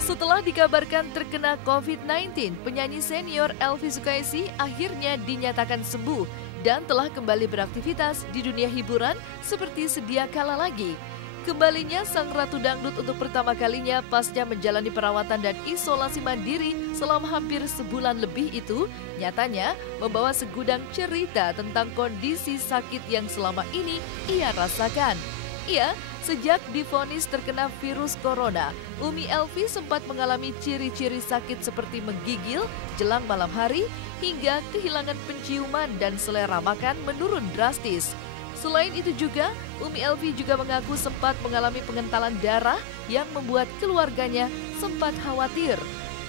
Setelah dikabarkan terkena COVID-19, penyanyi senior Elvy Sukaesih akhirnya dinyatakan sembuh dan telah kembali beraktivitas di dunia hiburan seperti sedia kala lagi. Kembalinya sang Ratu Dangdut untuk pertama kalinya pasca menjalani perawatan dan isolasi mandiri selama hampir sebulan lebih itu, nyatanya membawa segudang cerita tentang kondisi sakit yang selama ini ia rasakan. Ia sejak divonis terkena virus corona, Umi Elvy sempat mengalami ciri-ciri sakit seperti menggigil jelang malam hari hingga kehilangan penciuman dan selera makan menurun drastis. Selain itu juga, Umi Elvy juga mengaku sempat mengalami pengentalan darah yang membuat keluarganya sempat khawatir.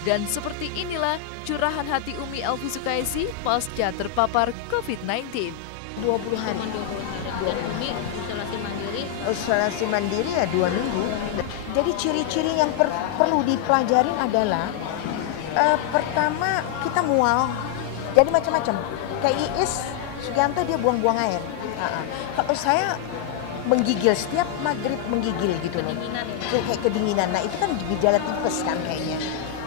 Dan seperti inilah curahan hati Umi Elvy Sukaesih pasca terpapar COVID-19. 20 hari. Dan Umi isolasi mandiri. Isolasi mandiri ya 2 minggu. Jadi ciri-ciri yang perlu dipelajarin adalah pertama kita mual. Jadi macam-macam. Kayak Iis Sugianto dia buang-buang air. Kalau saya menggigil setiap maghrib menggigil gitu loh. Kedinginan ya? Kayak kedinginan. Nah itu kan gejala tipes kan kayaknya.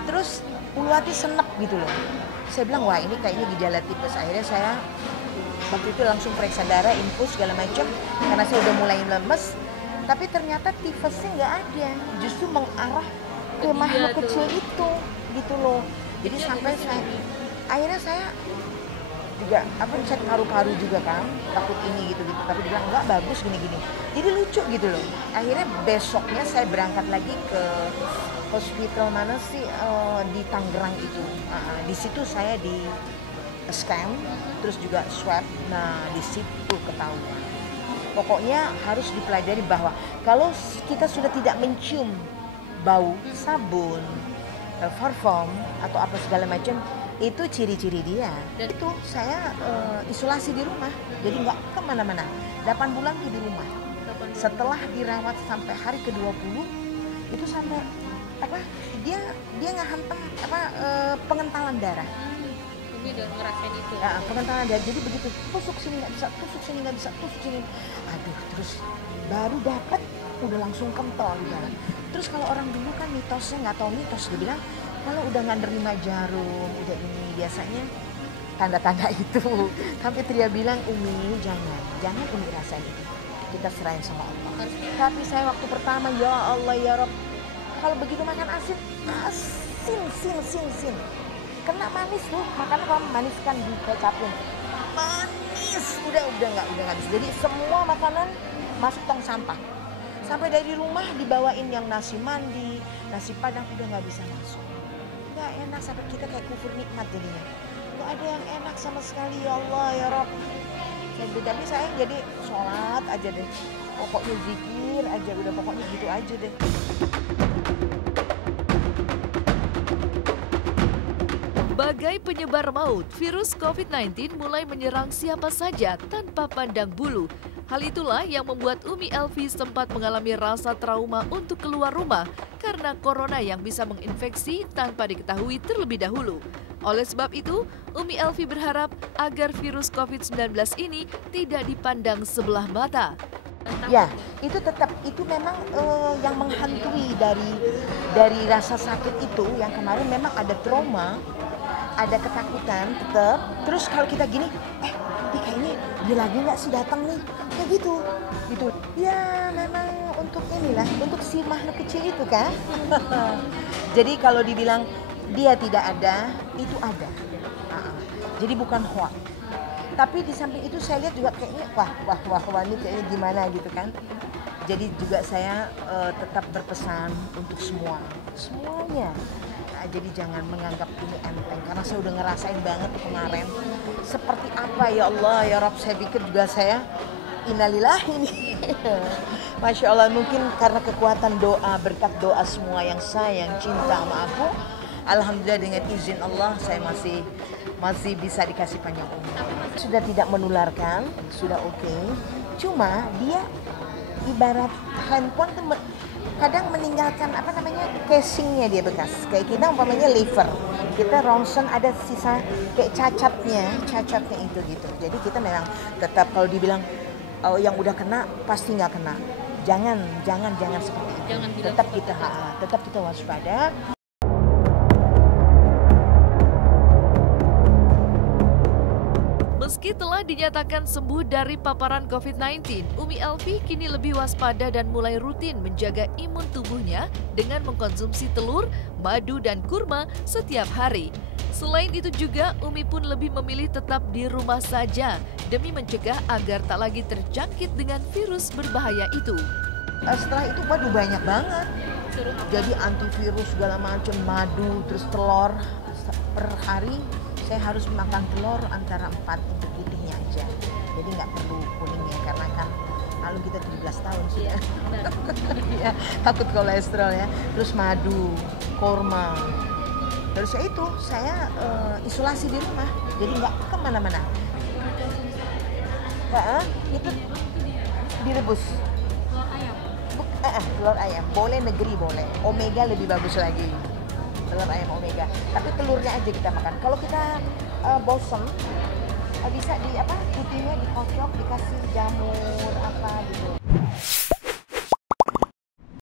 Terus Uluwati senep gitu loh. Saya bilang wah ini kayaknya gejala tipes. Akhirnya saya waktu itu langsung periksa darah, infus segala macam karena saya udah mulai lemes. Tapi ternyata tifusnya nggak ada, justru mengarah ke makhluk kecil itu gitu loh. Jadi sampai akhirnya saya juga cek paru-paru juga kan, takut ini gitu. Tapi dia bilang enggak, bagus gini-gini. Jadi lucu gitu loh. Akhirnya besoknya saya berangkat lagi ke hospital mana sih di Tangerang itu. Di situ saya di scan, terus juga swab. Nah di situ ketahuan. Pokoknya harus dipelajari bahwa kalau kita sudah tidak mencium bau sabun, parfum atau apa segala macam, itu ciri-ciri dia. Dan itu saya isolasi di rumah, jadi nggak kemana-mana. 8 bulan tuh di rumah. Setelah dirawat sampai hari ke-20, itu sampai dia ngehantam pengentalan darah. Umi udah ngerasain itu. Ya, pengentalan darah. Jadi begitu tusuk sini nggak bisa, tusuk sini nggak bisa, tusuk sini. Aduh, terus baru dapat udah langsung kental di dalam. Terus kalau orang dulu kan mitosnya nggak tahu mitos, dia bilang kalau udah nggak nerima jarum, udah ini biasanya tanda-tanda itu. Tapi dia bilang Umi jangan Umi rasain itu. Kita serahin sama Allah. Tapi saya waktu pertama ya Allah ya Rob, kalau begitu makan asin, sin. Kena manis tuh, makanan kamu maniskan di kecapin. Manis, udah nggak bisa. Jadi semua makanan masuk tong sampah. Sampai dari rumah dibawain yang nasi mandi, nasi padang udah nggak bisa masuk. Nggak enak, sampai kita kayak kufur nikmat jadinya. Nggak ada yang enak sama sekali, ya Allah ya Rob. Tapi saya jadi sholat aja deh. Pokoknya zikir aja, udah pokoknya gitu aja deh. Bagai penyebar maut, virus COVID-19 mulai menyerang siapa saja tanpa pandang bulu. Hal itulah yang membuat Umi Elvy sempat mengalami rasa trauma untuk keluar rumah karena corona yang bisa menginfeksi tanpa diketahui terlebih dahulu. Oleh sebab itu, Umi Elvy berharap agar virus COVID-19 ini tidak dipandang sebelah mata. Ya, itu memang yang menghantui dari rasa sakit itu. Yang kemarin memang ada trauma, ada ketakutan tetap. Terus kalau kita gini, kayaknya dia lagi nggak sih datang nih, kayak gitu. Ya memang untuk inilah, untuk si makhluk kecil itu kan. Jadi kalau dibilang dia tidak ada, itu ada. Jadi bukan hoax. Tapi di samping itu saya lihat juga kayaknya wah ini kayaknya gimana gitu kan. Jadi juga saya tetap berpesan untuk semuanya. Jadi jangan menganggap ini enteng karena saya udah ngerasain banget kemarin seperti apa ya Allah ya Rabb. Saya pikir juga saya innalillahi ini. Masya Allah, mungkin karena kekuatan doa, berkat doa semua yang sayang cinta sama aku, alhamdulillah dengan izin Allah saya masih bisa dikasih panjang umur. Sudah tidak menularkan, sudah oke. Cuma dia ibarat handphone tuh kadang meninggalkan casingnya dia bekas. Kayak kita umpamanya liver, kita ronsen ada sisa kayak cacatnya itu gitu. Jadi kita memang tetap kalau dibilang yang udah kena pasti nggak kena. Jangan seperti itu. Jangan bilang tetap kita waspada. Meski telah dinyatakan sembuh dari paparan COVID-19, Umi Elvi kini lebih waspada dan mulai rutin menjaga imun tubuhnya dengan mengkonsumsi telur, madu, dan kurma setiap hari. Selain itu juga, Umi pun lebih memilih tetap di rumah saja demi mencegah agar tak lagi terjangkit dengan virus berbahaya itu. Setelah itu, waduh banyak banget. Jadi antivirus segala macam, madu, terus telur per hari. Saya harus makan telur antara 4 untuk putihnya aja. Jadi nggak perlu kuningnya karena kan lalu kita 17 tahun sudah. Ya, takut kolesterol ya. Terus madu, kurma. Terus itu saya isolasi di rumah. Jadi nggak kemana-mana. Itu direbus. Telur ayam. Boleh negeri boleh. Omega lebih bagus lagi. Telur ayam omega, tapi telurnya aja kita makan. Kalau kita bosen, bisa putihnya dikocok, dikasih jamur apa gitu.